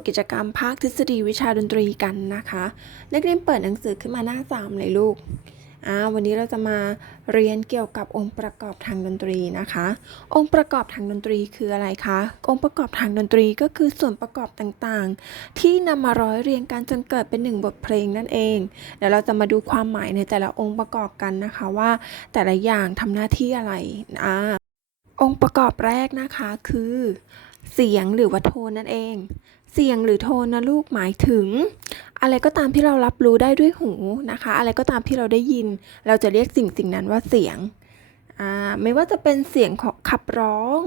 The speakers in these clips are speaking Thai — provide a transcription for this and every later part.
ู่กิจกรรมภาคทฤษฎีวิชาดนตรีกันนะคะนักเรียนเปิดหนังสือขึ้นมาหน้าสามเลยลูกอ่าวันนี้เราจะมาเรียนเกี่ยวกับองค์ประกอบทางดนตรีนะคะ องค์ประกอบทางดนตรีคืออะไรคะ องค์ประกอบทางดนตรีก็คือส่วนประกอบต่างๆ ที่นำมาร้อยเรียงกันจนเกิดเป็นหนึ่งบทเพลงนั่นเองเดี๋ยวเราจะมาดูความหมายในแต่ละองค์ประกอบกันนะคะว่า แต่ละอย่างทำหน้าที่อะไรอ่าองค์ประกอบแรกนะคะคือเสียงหรือว่าโทนนั่นเอง เสียงหรือโทนนะลูกหมายถึง อะไรก็ตามที่เรารับรู้ได้ด้วยหูนะคะ อะไรก็ตามที่เราได้ยิน เราจะเรียกสิ่งสิ่งนั้นว่าเสียงไม่ว่าจะเป็นเสียงของขับร้อง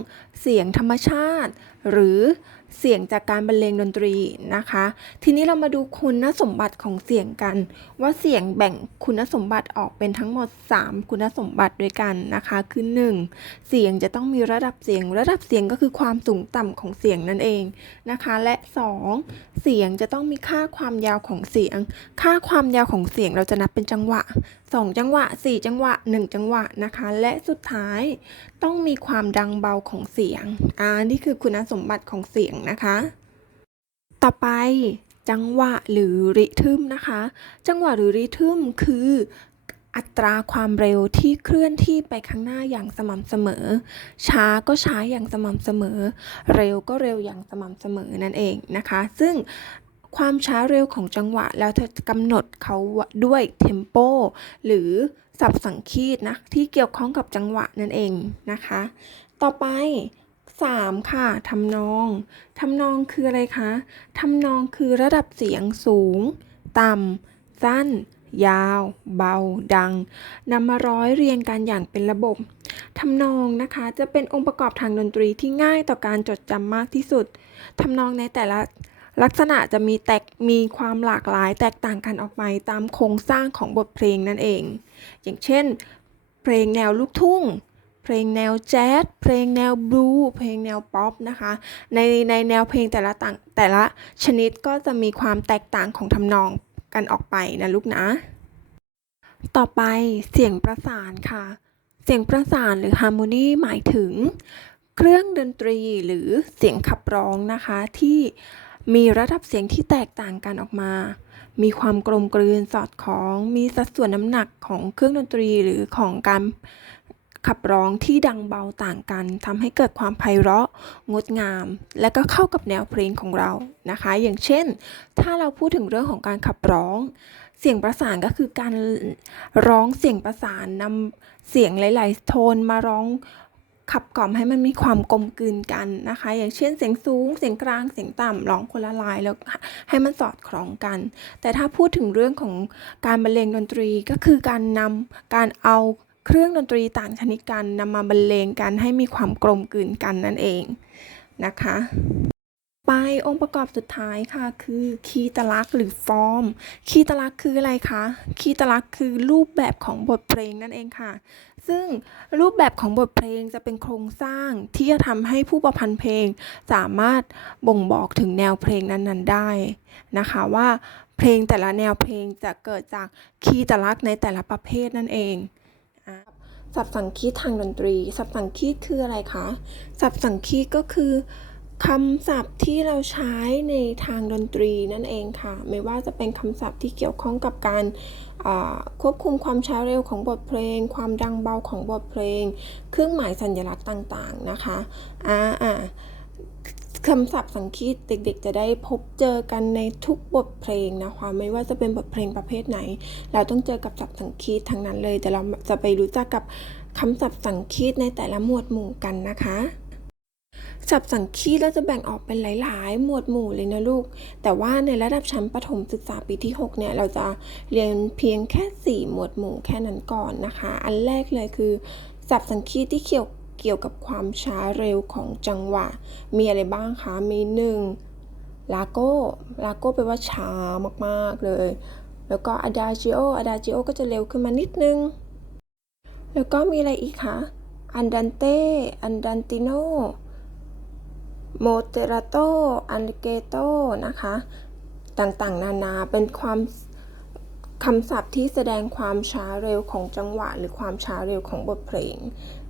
เสียงธรรมชาติ หรือ เสียงจากการบรรเลงดนตรีนะคะ ทีนี้เรามาดูคุณสมบัติของเสียงกัน ว่าเสียงแบ่งคุณสมบัติออกเป็นทั้งหมด 3 คุณสมบัติด้วยกันนะคะคือ 1. เสียงจะต้องมีระดับเสียง ระดับเสียงก็คือความสูงต่ำของเสียงนั่นเองนะคะ และ 2. เสียงจะต้องมีค่าความยาวของเสียง ค่าความยาวของเสียงเราจะนับเป็นจังหวะ 2 จังหวะ 4 จังหวะ 1 จังหวะนะคะ และสุดท้ายต้องมีความดังเบาของเสียงอ่านี่คือคุณสมบัติของเสียงนะคะ ต่อไปจังหวะหรือริทึมนะคะ จังหวะหรือริทึมคืออัตราความเร็วที่เคลื่อนที่ไปข้างหน้าอย่างสม่ำเสมอ ช้าก็ช้าอย่างสม่ำเสมอ เร็วก็เร็วอย่างสม่ำเสมอนั่นเองนะคะ ซึ่ง ความช้าเร็วของจังหวะแล้วเธอกำหนดเขาด้วยเทมโปหรือสับสังคีตนะที่เกี่ยวข้องกับจังหวะนั่นเองนะคะ ต่อไป 3 ค่ะทำนองทำนองคืออะไรคะทำนองคือระดับเสียงสูง ต่ำ สั้น ยาว เบา ดังนำมาร้อยเรียงกันอย่างเป็นระบบทำนองนะคะจะเป็นองค์ประกอบทางดนตรีที่ง่ายต่อการจดจำมากที่สุดทำนองในแต่ละ ลักษณะจะมีแตกมีความหลากหลายแตกต่างกันออกไปตามโครงสร้างของบทเพลงนั่นเอง อย่างเช่น เพลงแนวลูกทุ่ง เพลงแนวแจ๊สเพลงแนวบลูเพลงแนวป๊อปนะคะ ในในแนวเพลงแต่ละต่างแต่ละชนิดก็จะมีความแตกต่างของทำนองกันออกไปนะลูกนะ ต่อไปเสียงประสานค่ะ เสียงประสานหรือฮาร์โมนีหมายถึง เครื่องดนตรีหรือเสียงขับร้องนะคะที่ มีระดับเสียงที่แตกต่างกันออกมา มีความกลมกลืนสอดคล้อง มีสัดส่วนน้ำหนักของเครื่องดนตรีหรือของการขับร้องที่ดังเบาต่างกันทำให้เกิดความไพเราะ งดงาม และก็เข้ากับแนวเพลงของเรานะคะ อย่างเช่น ถ้าเราพูดถึงเรื่องของการขับร้อง เสียงประสานก็คือการร้องเสียงประสานนำเสียงหลาย ๆ โทนมาร้อง ขับกล่อมให้มันมีความกลมกลืนกันนะคะ อย่างเช่นเสียงสูงเสียงกลางเสียงต่ำร้องคนละลายแล้วให้มันสอดคล้องกัน แต่ถ้าพูดถึงเรื่องของการบรรเลงดนตรีก็คือการนำการเอาเครื่องดนตรีต่างชนิดกันนำมาบรรเลงกันให้มีความกลมกลืนกันนั่นเองนะคะ ไปองค์ประกอบสุดท้ายค่ะคือคีตลักษณ์หรือฟอร์ม คีตลักษณ์คืออะไรคะคีตลักษณ์คือรูปแบบของบทเพลงนั่นเองค่ะ ซึ่งรูปแบบของบทเพลงจะเป็นโครงสร้างที่จะทำให้ผู้ประพันธ์เพลง สามารถบ่งบอกถึงแนวเพลงนั้นๆได้นะคะว่าเพลงแต่ละแนวเพลงจะเกิดจากคีตลักษณ์ในแต่ละประเภทนั่นเองสับสังคีตทางดนตรี สับสังคีตคืออะไรคะสับสังคีตก็คือ คำศัพท์ที่เราใช้ในทางดนตรีนั่นเองค่ะ ไม่ว่าจะเป็นคำศัพท์ที่เกี่ยวข้องกับการควบคุมความช้าเร็วของบทเพลง ความดังเบาของบทเพลง เครื่องหมายสัญลักษณ์ต่างๆนะคะอ่าอ่าคำศัพท์สังคีตเด็กๆ จะได้พบเจอกันในทุกบทเพลงนะคะไม่ว่าจะเป็นบทเพลงประเภทไหน เราต้องเจอกับศัพท์สังคีตทั้งนั้นเลยแต่เราจะไปรู้จักกับคำศัพท์สังคีตในแต่ละหมวดหมู่กันนะคะ ศัพท์สังคีตเราจะแบ่งออกเป็นหลาย ๆ หมวดหมู่เลยนะลูก แต่ว่าในระดับชั้นประถมศึกษาปีที่ 6 เนี่ย เราจะเรียนเพียงแค่ 4 หมวดหมู่แค่นั้นก่อนนะคะ อันแรกเลยคือศัพท์สังคีตที่เกี่ยวเกี่ยวกับความช้าเร็วของจังหวะ มีอะไรบ้างคะ มีหนึ่งลาโก้ลาโก้แปลว่าช้ามาก ๆ เลย แล้วก็อ adagio adagio ก็จะเร็วขึ้นมานิดนึง แล้วก็มีอะไรอีกคะ andante andantino โโมเตราโตอันเกโตนะคะ ต่างๆ นานาเป็นความคำศัพท์ที่แสดงความช้าเร็วของจังหวะ หรือความช้าเร็วของบทเพลง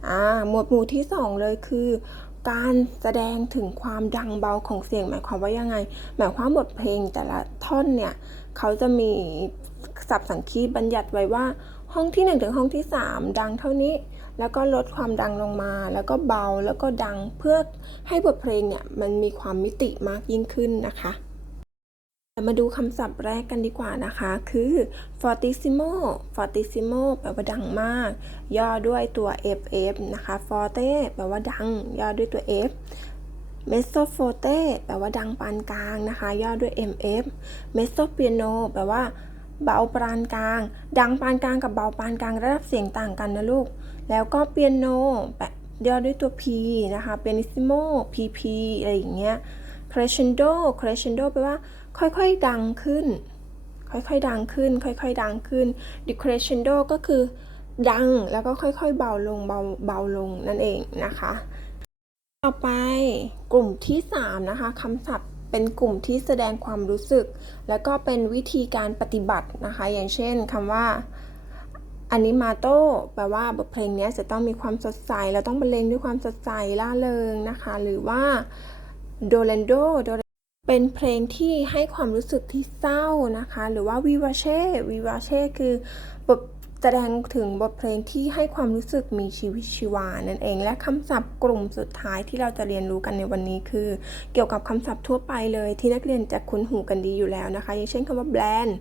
อ่าหมวดหมู่ที่ 2 เลยคือ การแสดงถึงความดังเบาของเสียง หมายความว่ายังไง หมายความบทเพลงแต่ละท่อนเนี่ย เขาจะมีศัพท์สังคีตบัญญัติไว้ว่า ห้องที่ 1 ถึงห้องที่ 3 ดังเท่านี้ แล้วก็ลดความดังลงมา แล้วก็เบาแล้วก็ดังเพื่อให้บทเพลงเนี่ยมันมีความมิติมากยิ่งขึ้นนะคะมาดูคำศัพท์แรกกันดีกว่านะคะ คือ fortissimo fortissimo แปลว่าดังมาก ย่อด้วยตัว ff นะคะ forte แปลว่าดัง ย่อด้วยตัว f mezzo forte แปลว่าดังปานกลางนะคะ ย่อด้วย mf mezzo piano แปลว่าเบาปานกลาง ดังปานกลางกับเบาปานกลางระดับเสียงต่างกันนะลูก แล้วก็เปียโนแปะย่อด้วยตัว p นะคะ pianissimo pp อะไรอย่างเงี้ย crescendo crescendo แปลว่าค่อยๆดังขึ้น ค่อยๆดังขึ้น ค่อยๆดังขึ้น decrescendo ก็คือดังแล้วก็ค่อยๆเบาลงเบาเบาลงนั่นเองนะคะ ต่อไปกลุ่มที่ 3 นะคะคำศัพท์เป็นกลุ่มที่แสดงความรู้สึก แล้วก็เป็นวิธีการปฏิบัตินะคะ อย่างเช่นคำว่า อันิมาโตแปลว่าบทเพลงนี้จะต้องมีความสดใสเราต้องบรรเลงด้วยความสดใสล่าเริงนะคะ หรือว่าโดเรนโดโดเป็นเพลงที่ให้ความรู้สึกที่เศร้านะคะ หรือว่าวิวาเช่วิวาเช่คือบทแสดงถึงบทเพลงที่ให้ความรู้สึกมีชีวิตชีวานั่นเอง และคำศัพท์กลุ่มสุดท้ายที่เราจะเรียนรู้กันในวันนี้คือ เกี่ยวกับคำศัพท์ทั่วไปเลยที่นักเรียนจะคุ้นหูกันดีอยู่แล้วนะคะ อย่างเช่นคำว่าแบรนด์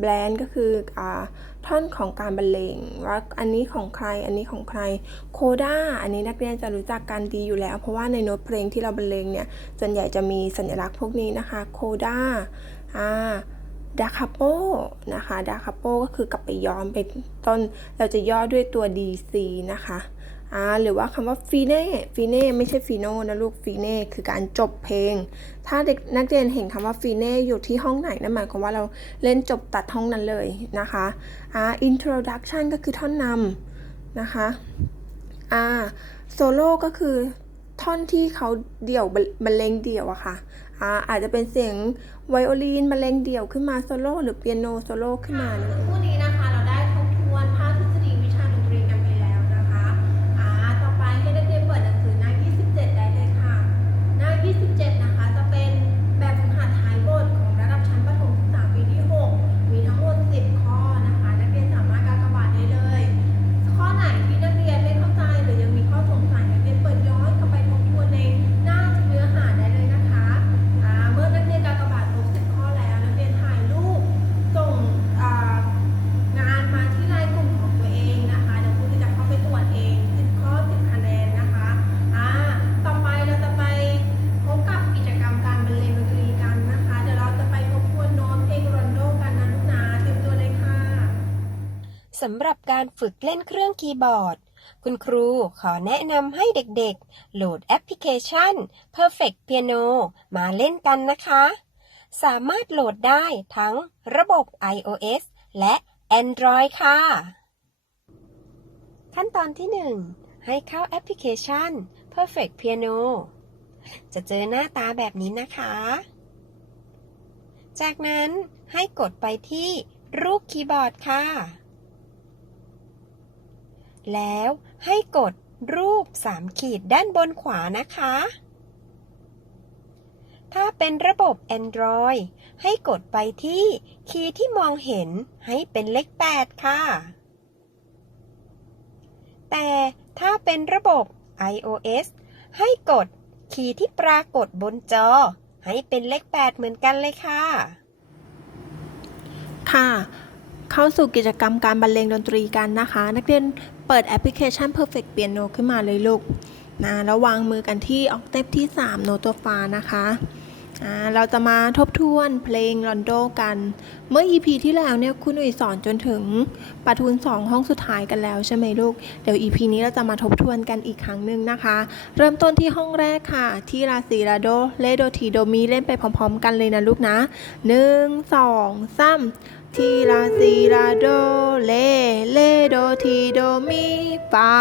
แบรนด์ก็คืออ่าท่อนของการบรรเลงว่าอันนี้ของใครอันนี้ของใครโคด้าอันนี้นักเรียนจะรู้จักกันดีอยู่แล้ว เพราะว่าในโน้ตเพลงที่เราบรรเลงเนี่ยส่วนใหญ่จะมีสัญลักษณ์พวกนี้นะคะโคด้าอ่าดาคาโปนะคะดาคาโปก็คือกลับไปย้อนไปต้นเราจะย่อด้วยตัว DC นะคะ อ่าหรือว่าคำว่าฟีเน่ฟีเน่ไม่ใช่ฟีโน่นะลูกฟีเน่คือการจบเพลง ถ้าเด็กนักเรียนเห็นคำว่าฟีเน่อยู่ที่ห้องไหนนั่นหมายความว่าเราเล่นจบตัดห้องนั้นเลยนะคะอ่า introduction ก็คือท่อนนำนะคะอ่าโซโล่ก็คือท่อนที่เขาเดี่ยวบรรเลงเดี่ยวอะค่ะอ่าอาจจะเป็นเสียงไวโอลินบรรเลงเดี่ยวขึ้นมาโซโล่หรือเปียโนโซโล่ขึ้นมาเองคู่นี้น สำหรับการฝึกเล่นเครื่องคีย์บอร์ด คุณครูขอแนะนำให้เด็กๆ โหลดแอปพลิเคชัน Perfect Piano มาเล่นกันนะคะ สามารถโหลดได้ทั้งระบบ iOS และ Android ค่ะ ขั้นตอนที่ 1 ให้เข้าแอปพลิเคชัน Perfect Piano จะเจอหน้าตาแบบนี้นะคะ จากนั้นให้กดไปที่รูปคีย์บอร์ดค่ะ แล้วให้กดรูป 3 ขีดด้านบนขวานะคะ ถ้าเป็นระบบ Android ให้กดไปที่คีย์ที่มองเห็นให้เป็นเลข 8 ค่ะ แต่ถ้าเป็นระบบ iOS ให้กดคีย์ที่ปรากฏบนจอ ให้เป็นเลข 8 เหมือนกันเลยค่ะ ค่ะ เข้าสู่กิจกรรมการบรรเลงดนตรีกันนะคะ นักเรียน เปิดแอปพลิเคชัน Perfect Piano ขึ้นมาเลยลูกนะแล้ววางมือกันที่ออกเทปที่ 3 โนตัวฟ้านะคะเราจะมาทบทวนเพลงลอนโดกัน เมื่อ EP ที่แล้วเนี่ยคุณหนุ่ยสอนจนถึงปะทุน2 ห้องสุดท้ายกันแล้วใช่ไหมลูก เดี๋ยว EP นี้เราจะมาทบทวนกันอีกครั้งหนึ่งนะคะ เริ่มต้นที่ห้องแรกค่ะ ที่ลาซีลาโดเลโดทีโดมีเล่นไปพร้อมๆ กันเลยนะลูกนะหนึ่งสองสาม ทีลาซีลาโดเลเลโดทีโดมีฟา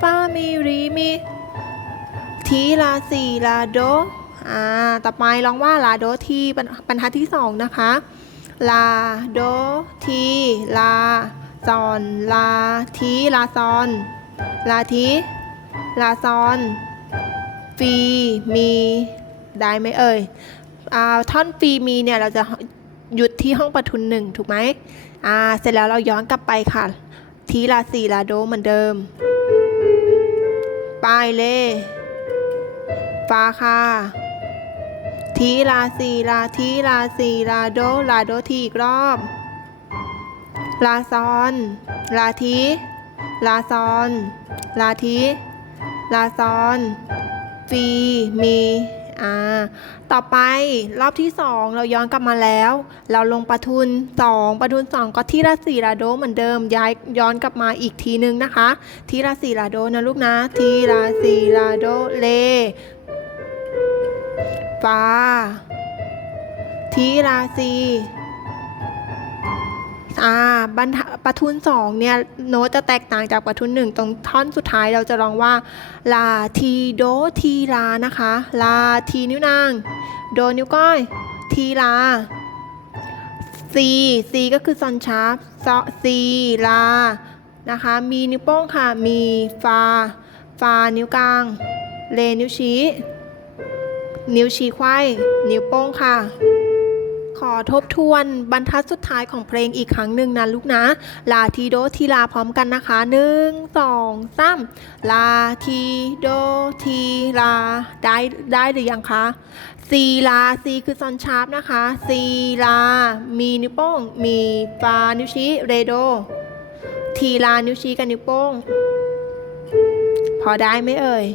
ฟามีรีมีทีลาซีลาโดอ่าต่อไปลองว่าลาโดทีบรรบรรทัดที่สองนะคะลาโดทีลาซอนลาทีลาซอนลาทีลาซอนฟีมีได้ไหมเอ่ยอ่าท่อนฟีมีเนี่ยเราจะ หยุดที่ห้องประทุนหนึ่งถูกไหมอ่าเสร็จแล้วเราย้อนกลับไปค่ะ ทีลาสีลาโดเหมือนเดิมไปเลยฟาค่ะทีลาสีลาทีลาสีลาโดลาโดทีอีกรอบ ลาซอน ลาที ลาซอน ลาที ลาซอนฟีมี อ่าต่อไปรอบที่สองเราย้อนกลับมาแล้ว เราลงประทุนสองประทุนสองก็ที่ละสี่ลาโดเหมือนเดิมย้ายย้อนกลับมาอีกทีนึงนะคะ ที่ละสี่ลาโดนะลูกนะ ทีละสี่ลาโดเลฟาทีลาซี อ่าบรรปะทุนสองเนี่ยโน้ตจะแตกต่างจากปะทุนหนึ่งตรงท่อนสุดท้ายเราจะร้องว่า ลาทีโดทีลานะคะ ลาทีนิ้วนาง โดนิ้วก้อย ทีลาซีซีก็คือซอนชาร์ปซอซีลานะคะ มีนิ้วโป้งค่ะ มีฟา ฟา นิ้วกลาง เลนิ้วชี้ นิ้วชี้ไขว้ นิ้วโป้งค่ะ อทบทวนบรรทัดสุดท้ายของเพลงอีกครั้งหนึ่งนะลูกนะ ลาทีโดทีลาพร้อมกันนะคะหนึ่งสองสามลาทีโดทีลาได้ได้หรือยังคะซีลาซีคือซอนชาร์ปนะคะซีลา มีนิ้วโป้ง มีฟานิ้วชี้เรโด ทีลานิ้วชี้กับนิ้วโป้ง พอได้ไหมเอ่ย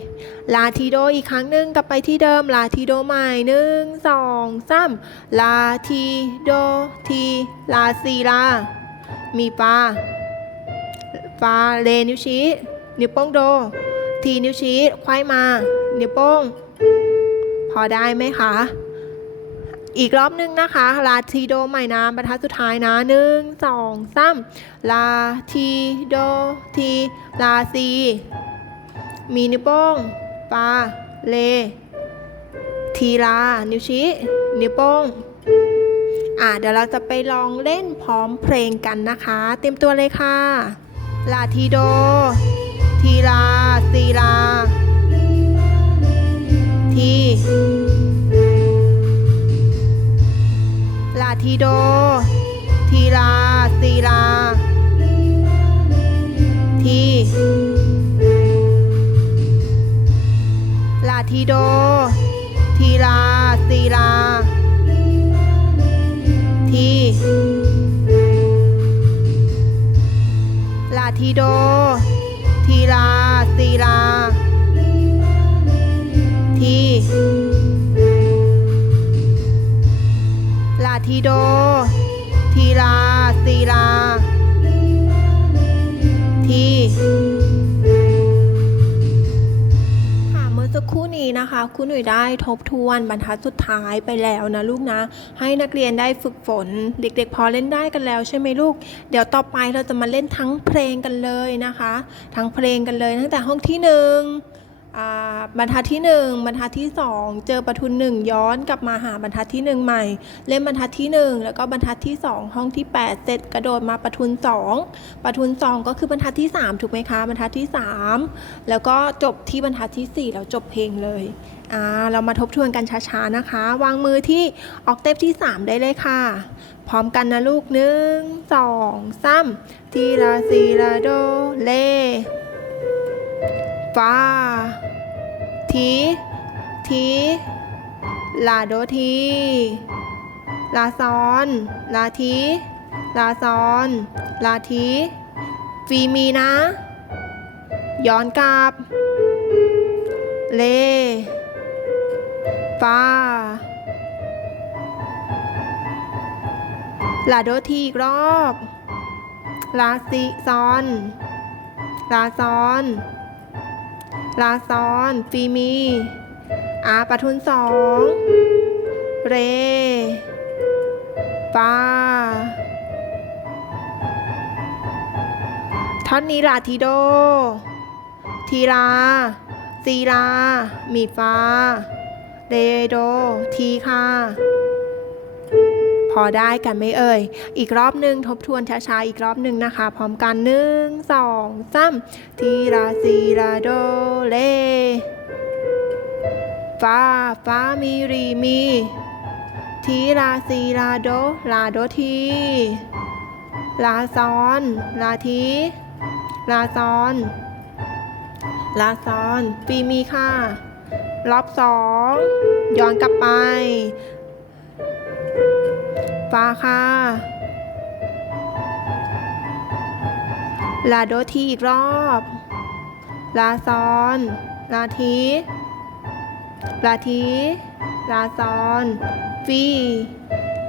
ลาทีโดอีกครั้งหนึ่งกลับไปที่เดิม ลาทีโดใหม่หนึ่งสองสามลาทีโดทีลาซีลา มีฟาฟาเลนิ้วชี้ นิ้วโป้งโด ทีนิ้วชี้ควายมา นิ้วโป้ง พอได้ไหมคะอีกรอบหนึงนะคะ ลาทีโดใหม่นะบรรทัดสุดท้ายนะหนึ่งสองสามลาทีโดทีลาซี มีนิ้วโป้งปลาเล ทีลา นิ้วชี้ นิ้วโป้ง อะ เดี๋ยวเราจะไปลองเล่นพร้อมเพลงกันนะคะ เตรียมตัวเลยค่ะ ลาทีโด ทีลาซีลา ที ลาทีโด ทีลาซีลา ที ทีโด ทีลาซีลา ทีลาทีโด ทีลาซีลา ทีลาทีโด ทีลาซีลา นี้นะคะคุณหนุ่ยได้ทบทวนบรรทัดสุดท้ายไปแล้วนะลูกนะ ให้นักเรียนได้ฝึกฝน เด็กๆ พอเล่นได้กันแล้วใช่ไหมลูก เดี๋ยวต่อไปเราจะมาเล่นทั้งเพลงกันเลยนะคะ ทั้งเพลงกันเลยตั้งแต่ห้องที่หนึ่ง บรรทัดที่หนึ่งบรรทัดที่สองเจอประทุนหนึ่งย้อนกลับมาหาบรรทัดที่หนึ่งใหม่ เล่นบรรทัดที่หนึ่งแล้วก็บรรทัดที่สองห้องที่แปดเสร็จกระโดดมาประทุนสองประทุนสองก็คือบรรทัดที่สามถูกไหมคะ บรรทัดที่สามแล้วก็จบที่บรรทัดที่ 4 แล้วจบเพลงเลยเรามาทบทวนกันช้าๆนะคะ วางมือที่ออกเทปที่ 3 ได้เลยค่ะ พร้อมกันนะลูกหนึ่งสองสามทีลาซีลาโดเล ฟาทีทีลาโดทีลาซอน ลาทีลาซอน ลาทีฟีมีนะ ย้อนกลับ เลฟาลาโดทีอีกรอบ ลาซิซอน ลาซอน ลาซอนฟีมีอาปทุนสองเรฟาท่อนนี้ลาทีโด ทีลาซีลา มีฟ้าเรโด ทีค่ะ อได้กันไหมเอ่ย อีกรอบหนึ่งทบทวนช้าๆอีกรอบหนึ่งนะคะ พร้อมกันหนึ่งสองสามทีลาซีลาโดเลฟ้าฟ้ามีรีมีทีลาซีลาโดลาโดทีลาซอนลาทีลาซอนลาซอนฟีมีค่ะรอบสองย้อนกลับไป ฟ้าค่ะลาโดทีอีกรอบ ลาซอน ลาที ลาที ลาซอน ฟี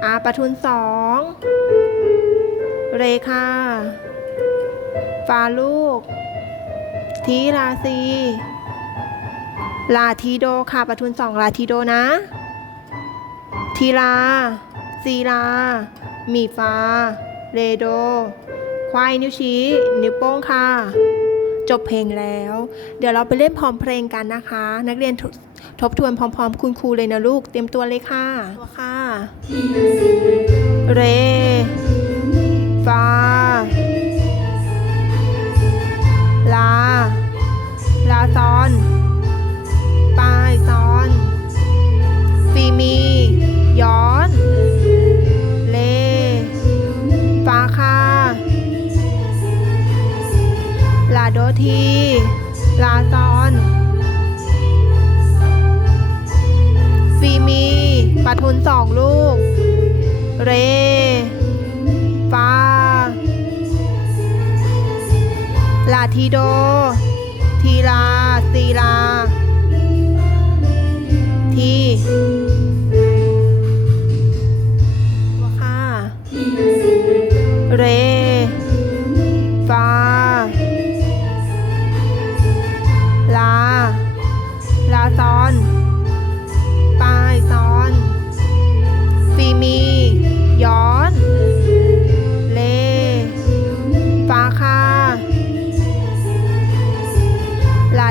อาปทุนสอง เรค่ะฟาลูก ทีลาซี ลาทีโดค่ะปทุนสองลาทีโดนะ ทีลา ซีลา มีฟ้าเรโด ควายนิ้วชี้ นิ้วโป้งค่ะ จบเพลงแล้ว เดี๋ยวเราไปเล่นพร้อมเพลงกันนะคะ นักเรียนททบทวนพร้อม ๆ คุณครูเลยนะลูก เตรียมตัวเลยค่ะตัวค่ะ เร ฟา ลา ลาซอนปลายซอน ฟีมีย้อ โดที ลาซอน ฟีมีปะทุนสองลูก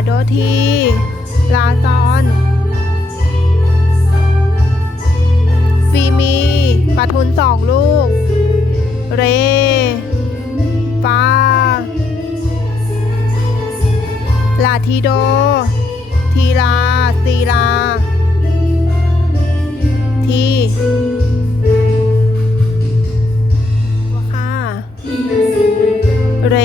โดที ลาซอนฟีมีปะทุนสองลูก เรฟาลาทีโด ทีลาซีลา ทีค่ะ เร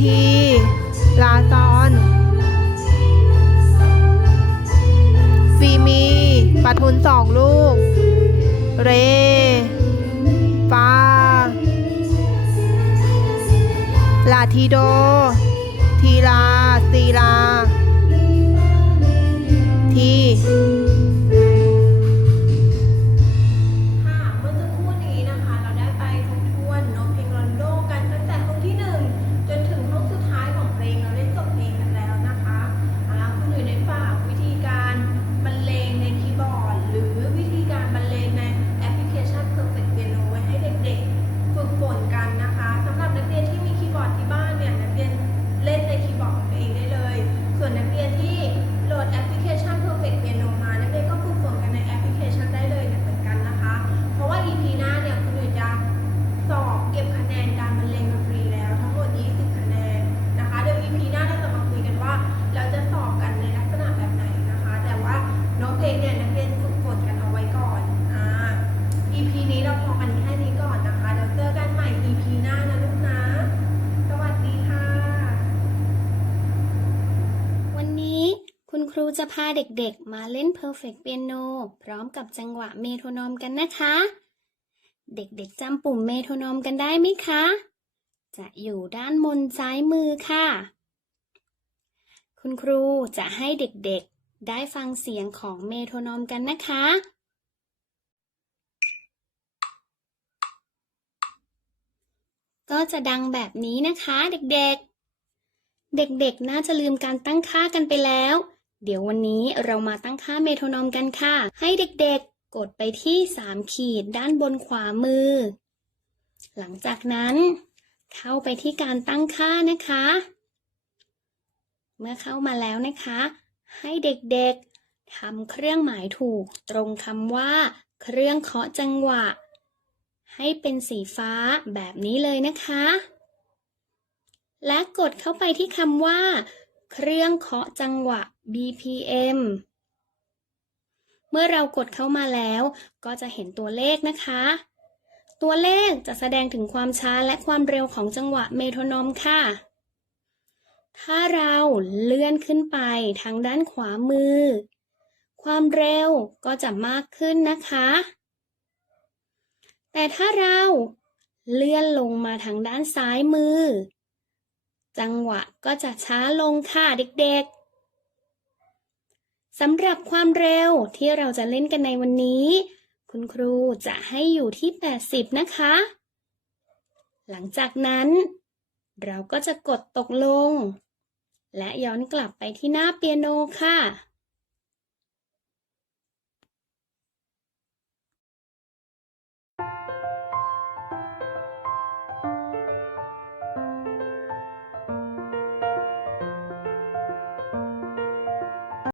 ที ลาซอนฟีมีปะทุนสองลูก เรฟาลาทีโด ทีลาซีลา ที ครูจะพาเด็กๆ มาเล่น Perfect Piano พร้อมกับจังหวะเมโทนอมกันนะคะ เด็กๆจำปุ่มเมโทนอมกันได้ไหมคะ จะอยู่ด้านบนซ้ายมือค่ะ คุณครูจะให้เด็กๆ ได้ฟังเสียงของเมโทนอมกันนะคะก็จะดังแบบนี้นะคะเด็กๆ เด็กๆ น่าจะลืมการตั้งค่ากันไปแล้ว เดี๋ยววันนี้เรามาตั้งค่าเมโทรนอมกันค่ะ ให้เด็กๆ กดไปที่ 3 ขีดด้านบนขวามือ หลังจากนั้น เข้าไปที่การตั้งค่านะคะ เมื่อเข้ามาแล้วนะคะ ให้เด็กๆทำเครื่องหมายถูกตรงคำว่า เครื่องเคาะจังหวะ ให้เป็นสีฟ้าแบบนี้เลยนะคะ และกดเข้าไปที่คำว่า เครื่องเคาะจังหวะ BPM เมื่อเรากดเข้ามาแล้ว ก็จะเห็นตัวเลขนะคะ ตัวเลขจะแสดงถึงความช้าและความเร็วของจังหวะเมโทรนอมค่ะ ถ้าเราเลื่อนขึ้นไปทางด้านขวามือ ความเร็วก็จะมากขึ้นนะคะ แต่ถ้าเราเลื่อนลงมาทางด้านซ้ายมือ จังหวะก็จะช้าลงค่ะเด็กๆ สำหรับความเร็วที่เราจะเล่นกันในวันนี้ คุณครูจะให้อยู่ที่ 80 นะคะ หลังจากนั้น เราก็จะกดตกลง และย้อนกลับไปที่หน้าเปียโนค่ะ